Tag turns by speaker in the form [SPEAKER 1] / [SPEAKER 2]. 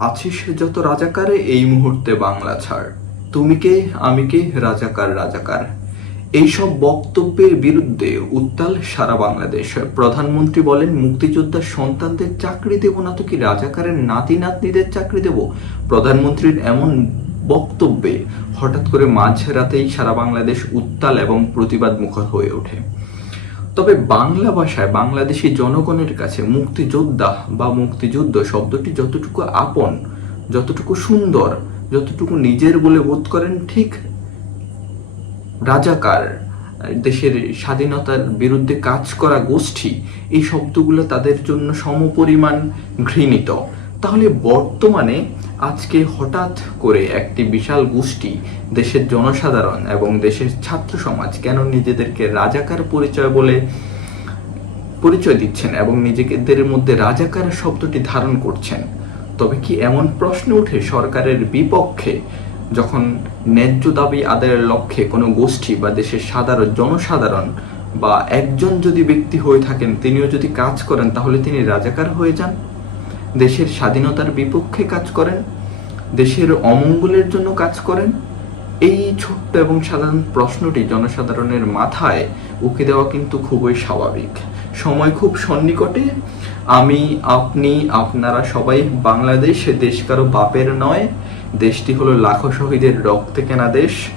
[SPEAKER 1] আছিস যত রাজাকারে, এই মুহূর্তে বাংলা ছাড়। তুমি কে, আমি কে, রাজাকার রাজাকার। এইসব বক্তব্যের বিরুদ্ধে উত্তাল সারা বাংলাদেশ। প্রধানমন্ত্রী বলেন, মুক্তিযোদ্ধার সন্তানদের চাকরি দেব না তো কি রাজাকারের নাতি নাতনিদের চাকরি দেব? প্রধানমন্ত্রীর এমন বক্তব্যে হঠাৎ করে মাঝরাতেই সারা বাংলাদেশ উত্তাল এবং প্রতিবাদ মুখর হয়ে ওঠে। তবে বাংলা ভাষায় বাংলাদেশি জনগণের কাছে মুক্তিযোদ্ধা বা মুক্তিযুদ্ধ শব্দটি যতটুকু আপন, যতটুকু সুন্দর, যতটুকু নিজের বলে বোধ করেন ঠিক রাজাকার, দেশের স্বাধীনতার বিরুদ্ধে কাজ করা গোষ্ঠী, এই শব্দগুলো তাদের জন্য সমপরিমাণ ঘৃণিত। তাহলে বর্তমানে আজকে হঠাৎ করে একটি বিশাল গোষ্ঠী দেশের জনসাধারণ এবং দেশের ছাত্র সমাজ কেন নিজেদেরকে রাজাকার পরিচয় বলে পরিচয় দিচ্ছেন এবং নিজেদের মধ্যে রাজাকার শব্দটি ধারণ করছেন? তবে কি এমন প্রশ্ন উঠে সরকারের বিপক্ষে যখন ন্যায্য দাবি আদায়ের লক্ষ্যে কোনো গোষ্ঠী বা দেশের সাধারণ জনসাধারণ বা একজন যদি ব্যক্তি হয়ে থাকেন, তিনিও যদি কাজ করেন, তাহলে তিনি রাজাকার হয়ে যান? দেশের স্বাধীনতার বিপক্ষে কাজ করেন, দেশের অমঙ্গলের জন্য কাজ করেন। এই ছোট্ট এবং সাধারণ প্রশ্নটি জনসাধারণের মাথায় উকে দেওয়া কিন্তু খুবই স্বাভাবিক। সময় খুব সন্নিকটে। আমি, আপনি, আপনারা সবাই বাংলাদেশ, দেশ কারও বাপের নয়। দেশটি হলো লাখো শহীদের রক্তে কেনা দেশ।